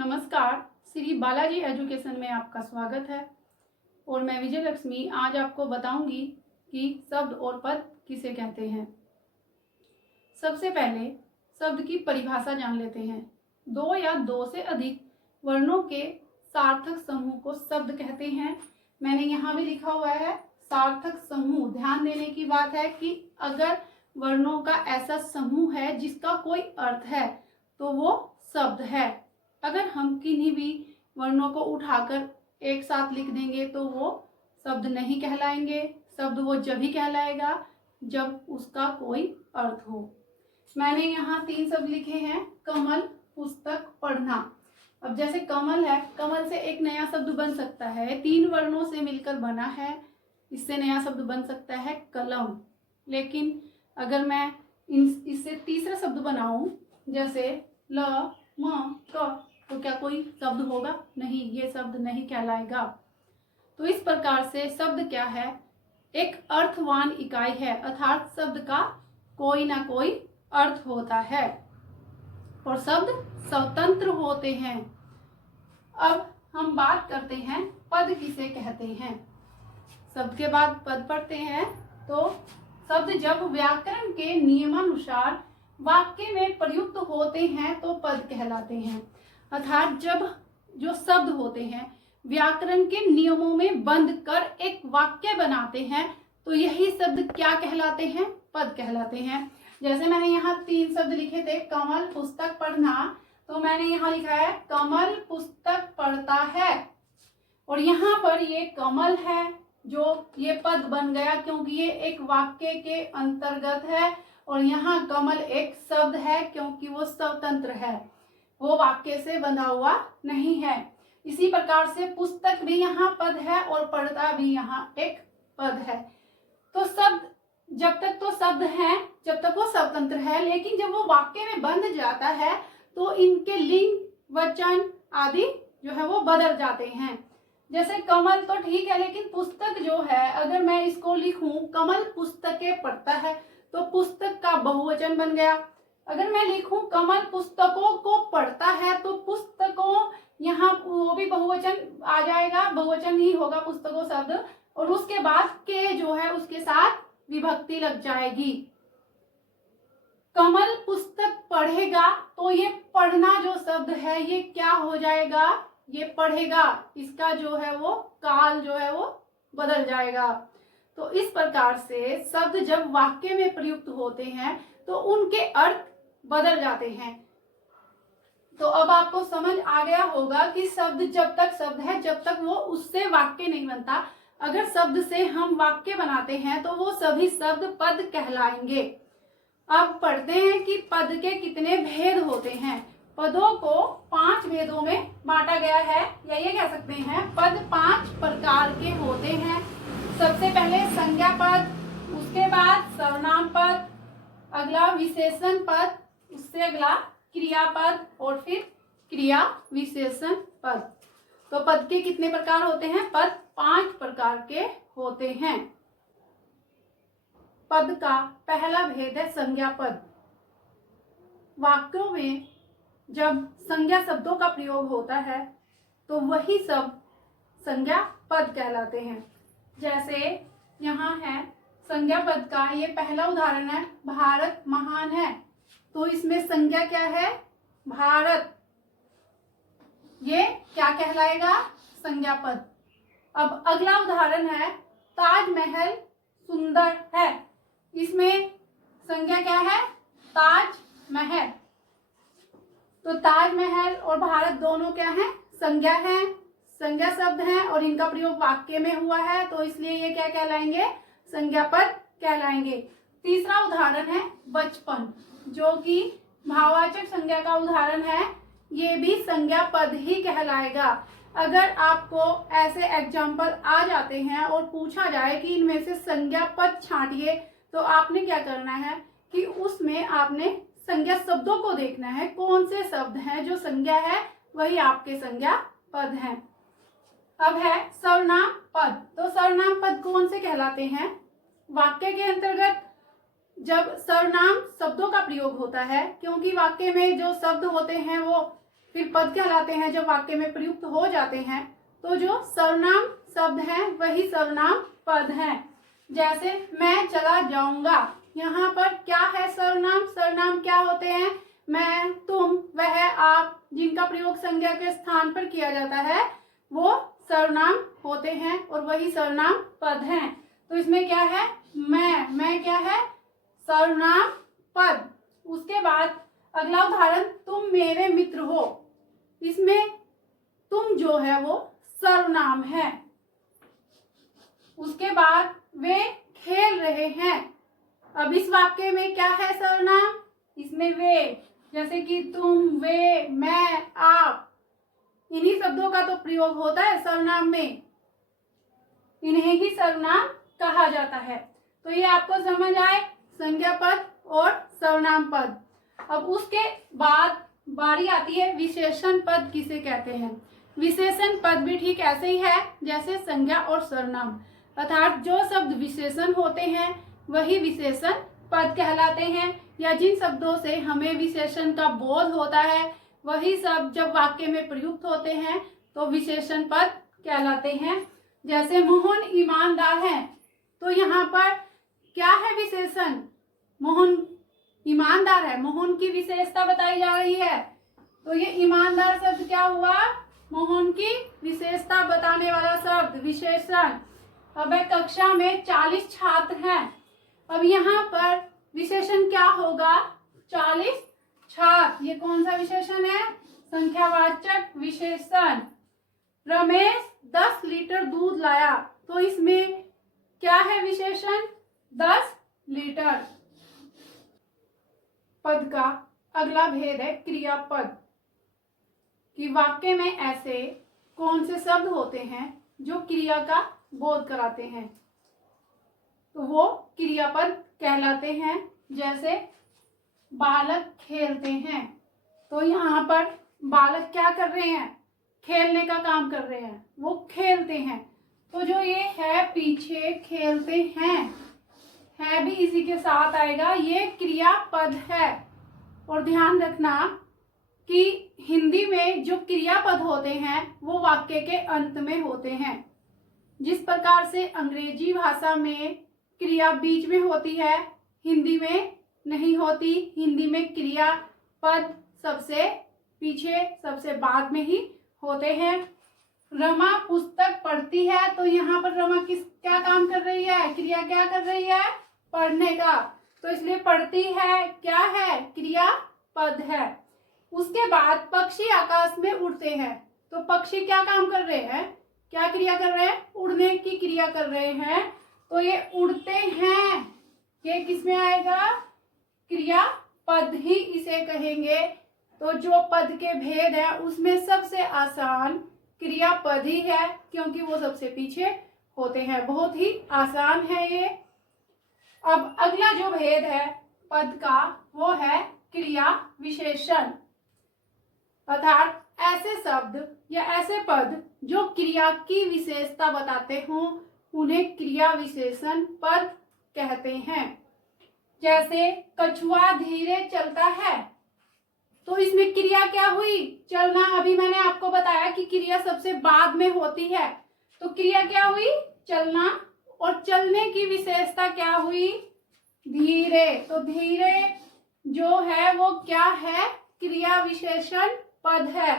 नमस्कार, श्री बालाजी एजुकेशन में आपका स्वागत है और मैं विजय लक्ष्मी आज आपको बताऊंगी कि शब्द और पद किसे कहते हैं। सबसे पहले शब्द की परिभाषा जान लेते हैं। दो या दो से अधिक वर्णों के सार्थक समूह को शब्द कहते हैं। मैंने यहाँ भी लिखा हुआ है सार्थक समूह। ध्यान देने की बात है कि अगर वर्णों का ऐसा समूह है जिसका कोई अर्थ है तो वो शब्द है। अगर हम किन्हीं भी वर्णों को उठाकर एक साथ लिख देंगे तो वो शब्द नहीं कहलाएंगे। शब्द वो जब ही कहलाएगा जब उसका कोई अर्थ हो। मैंने यहाँ 3 शब्द लिखे हैं। कमल, पुस्तक, पढ़ना। अब जैसे कमल है, कमल से एक नया शब्द बन सकता है। 3 वर्णों से मिलकर बना है, इससे नया शब्द बन सकता है कलम। लेकिन अगर मैं इससे तीसरा शब्द बनाऊं जैसे ल, म, क, तो क्या कोई शब्द होगा? नहीं, ये शब्द नहीं कहलाएगा। तो इस प्रकार से शब्द क्या है? एक अर्थवान इकाई है, अर्थात शब्द का कोई ना कोई अर्थ होता है और शब्द स्वतंत्र होते हैं। अब हम बात करते हैं पद किसे कहते हैं। शब्द के बाद पद पढ़ते हैं। तो शब्द जब व्याकरण के नियमानुसार वाक्य में प्रयुक्त होते हैं तो पद कहलाते हैं। अर्थात जब जो शब्द होते हैं व्याकरण के नियमों में बंध कर एक वाक्य बनाते हैं तो यही शब्द क्या कहलाते हैं? पद कहलाते हैं। जैसे मैंने यहाँ 3 शब्द लिखे थे, कमल, पुस्तक, पढ़ना। तो मैंने यहाँ लिखा है कमल पुस्तक पढ़ता है और यहाँ पर ये कमल है जो ये पद बन गया क्योंकि ये एक वाक्य के अंतर्गत है और यहाँ कमल एक शब्द है क्योंकि वो स्वतंत्र है, वो वाक्य से बंधा हुआ नहीं है। इसी प्रकार से पुस्तक भी यहाँ पद है और पढ़ता भी यहाँ एक पद है। तो शब्द जब तक तो शब्द है, जब तक वो स्वतंत्र है, लेकिन जब वो वाक्य में बंध जाता है तो इनके लिंग, वचन आदि जो है वो बदल जाते हैं। जैसे कमल तो ठीक है, लेकिन पुस्तक जो है अगर मैं इसको लिखूं कमल पुस्तकें पढ़ता है तो पुस्तक का बहुवचन बन गया। अगर मैं लिखूं कमल पुस्तकों को पढ़ता है तो पुस्तकों, यहाँ वो भी बहुवचन आ जाएगा, बहुवचन ही होगा पुस्तकों शब्द, और उसके बाद के जो है उसके साथ विभक्ति लग जाएगी। कमल पुस्तक पढ़ेगा तो ये पढ़ना जो शब्द है ये क्या हो जाएगा? ये पढ़ेगा। इसका जो है वो काल जो है वो बदल जाएगा। तो इस प्रकार से शब्द जब वाक्य में प्रयुक्त होते हैं तो उनके अर्थ बदल जाते हैं। तो अब आपको समझ आ गया होगा कि शब्द जब तक शब्द है जब तक वो उससे वाक्य नहीं बनता। अगर शब्द से हम वाक्य बनाते हैं तो वो सभी शब्द पद कहलाएंगे। अब पढ़ते हैं कि पद के कितने भेद होते हैं। पदों को 5 भेदों में बांटा गया है, या ये कह सकते हैं पद 5 प्रकार के होते हैं। सबसे पहले संज्ञा पद, उसके बाद सर्वनाम पद, अगला विशेषण पद, उससे अगला क्रियापद और फिर क्रिया विशेषण पद। तो पद के कितने प्रकार होते हैं? पद 5 प्रकार के होते हैं। पद का पहला भेद है संज्ञा पद। वाक्यों में जब संज्ञा शब्दों का प्रयोग होता है तो वही शब्द संज्ञा पद कहलाते हैं। जैसे यहाँ है संज्ञा पद का ये पहला उदाहरण है, भारत महान है। तो इसमें संज्ञा क्या है? भारत। ये क्या कहलाएगा? संज्ञा पद। अब अगला उदाहरण है ताजमहल सुंदर है। इसमें संज्ञा क्या है? ताजमहल। तो ताजमहल और भारत दोनों क्या है? संज्ञा है, संज्ञा शब्द हैं और इनका प्रयोग वाक्य में हुआ है तो इसलिए ये क्या कहलाएंगे? संज्ञा पद कहलाएंगे। तीसरा उदाहरण है बचपन, जो कि भाववाचक संज्ञा का उदाहरण है। ये भी संज्ञा पद ही कहलाएगा। अगर आपको ऐसे एग्जाम्पल आ जाते हैं और पूछा जाए कि इनमें से संज्ञा पद छांटिए तो आपने क्या करना है कि उसमें आपने संज्ञा शब्दों को देखना है, कौन से शब्द हैं जो संज्ञा है वही आपके संज्ञा पद हैं। अब है सर्वनाम पद। तो सर्वनाम पद कौन से कहलाते हैं? वाक्य के अंतर्गत जब सर्वनाम शब्दों का प्रयोग होता है, क्योंकि वाक्य में जो शब्द होते हैं वो फिर पद कहलाते हैं जब वाक्य में प्रयुक्त हो जाते हैं। तो जो सर्वनाम शब्द हैं वही सर्वनाम पद हैं। जैसे मैं चला जाऊंगा, यहाँ पर क्या है सर्वनाम। सर्वनाम क्या होते हैं, मैं, तुम, वह, आप, जिनका प्रयोग संज्ञा के स्थान पर किया जाता है वो सर्वनाम होते हैं और वही सर्वनाम पद हैं। तो इसमें क्या है, मैं क्या है, सर्वनाम पद। उसके बाद अगला उदाहरण, तुम मेरे मित्र हो, इसमें तुम जो है वो सर्वनाम है। उसके बाद वे खेल रहे हैं, अब इस वाक्य में क्या है सर्वनाम, इसमें वे, जैसे कि तुम, वे, मैं, आप, इन्हीं शब्दों का तो प्रयोग होता है सर्वनाम में, इन्हें ही सर्वनाम कहा जाता है। तो ये आपको समझ आए संज्ञा पद और सर्वनाम पद। अब उसके बाद बारी आती है विशेषण पद किसे कहते हैं। विशेषण पद भी ठीक ऐसे ही है जैसे संज्ञा और सर्वनाम, अर्थात जो शब्द विशेषण होते हैं वही विशेषण पद कहलाते हैं, या जिन शब्दों से हमें विशेषण का बोध होता है वही शब्द जब वाक्य में प्रयुक्त होते हैं तो विशेषण पद कहलाते हैं। जैसे मोहन ईमानदार है, तो यहाँ पर क्या है विशेषण, मोहन ईमानदार है, मोहन की विशेषता बताई जा रही है। तो ये ईमानदार शब्द क्या हुआ, मोहन की विशेषता बताने वाला शब्द विशेषण। अब कक्षा में 40 छात्र हैं, अब यहाँ पर विशेषण क्या होगा, 40 छात्र, ये कौन सा विशेषण है, संख्यावाचक विशेषण। रमेश 10 लीटर दूध लाया, तो इसमें क्या है विशेषण, 10 लीटर। पद का अगला भेद है क्रियापद, कि वाक्य में ऐसे कौन से शब्द होते हैं जो क्रिया का बोध कराते हैं, तो वो क्रियापद कहलाते हैं। जैसे बालक खेलते हैं, तो यहाँ पर बालक क्या कर रहे हैं, खेलने का काम कर रहे हैं, वो खेलते हैं। तो जो ये है पीछे खेलते हैं, है भी इसी के साथ आएगा, ये क्रियापद है। और ध्यान रखना कि हिंदी में जो क्रियापद होते हैं वो वाक्य के अंत में होते हैं। जिस प्रकार से अंग्रेजी भाषा में क्रिया बीच में होती है, हिंदी में नहीं होती। हिंदी में क्रियापद सबसे पीछे, सबसे बाद में ही होते हैं। रमा पुस्तक पढ़ती है, तो यहाँ पर रमा क्या काम कर रही है, क्रिया क्या कर रही है, पढ़ने का, तो इसलिए पढ़ती है क्या है, क्रियापद है। उसके बाद पक्षी आकाश में उड़ते हैं, तो पक्षी क्या काम कर रहे हैं, क्या क्रिया कर रहे हैं, उड़ने की क्रिया कर रहे हैं। तो ये उड़ते हैं, ये किसमें आएगा, क्रियापद ही इसे कहेंगे। तो जो पद के भेद है उसमें सबसे आसान क्रियापद ही है, क्योंकि वो सबसे पीछे होते हैं, बहुत ही आसान है ये। अब अगला जो भेद है पद का वो है क्रिया विशेषण, अर्थात ऐसे शब्द या ऐसे पद जो क्रिया की विशेषता बताते हों उन्हें क्रिया विशेषण पद कहते हैं। जैसे कछुआ धीरे चलता है, तो इसमें क्रिया क्या हुई, चलना। अभी मैंने आपको बताया कि क्रिया सबसे बाद में होती है, तो क्रिया क्या हुई, चलना। और चलने की विशेषता क्या हुई, धीरे। तो धीरे जो है वो क्या है, क्रिया विशेषण पद है।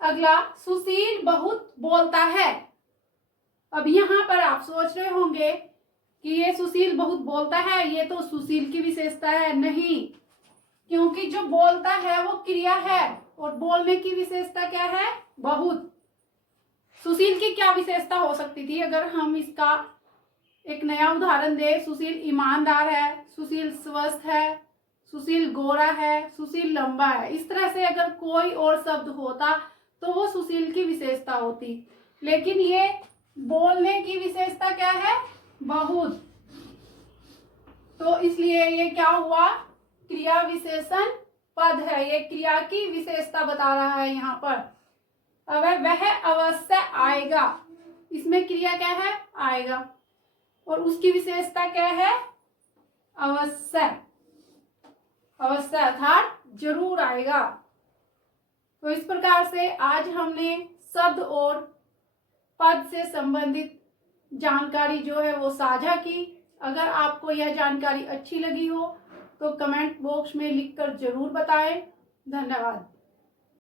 अगला, सुशील बहुत बोलता है। अब यहाँ पर आप सोच रहे होंगे कि ये सुशील बहुत बोलता है, ये तो सुशील की विशेषता है। नहीं, क्योंकि जो बोलता है वो क्रिया है और बोलने की विशेषता क्या है, बहुत। सुशील की क्या विशेषता हो सकती थी, अगर हम इसका एक नया उदाहरण दें, सुशील ईमानदार है, सुशील स्वस्थ है, सुशील गोरा है, सुशील लंबा है। इस तरह से अगर कोई और शब्द होता तो वो सुशील की विशेषता होती, लेकिन ये बोलने की विशेषता क्या है, बहुत। तो इसलिए ये क्या हुआ, क्रिया विशेषण पद है, ये क्रिया की विशेषता बता रहा है यहाँ पर। अब वह अवश्य आएगा, इसमें क्रिया क्या है, आएगा, और उसकी विशेषता क्या है, अवश्य। अवश्य अर्थात जरूर आएगा। तो इस प्रकार से आज हमने शब्द और पद से संबंधित जानकारी जो है वो साझा की। अगर आपको यह जानकारी अच्छी लगी हो तो कमेंट बॉक्स में लिखकर जरूर बताएं। धन्यवाद।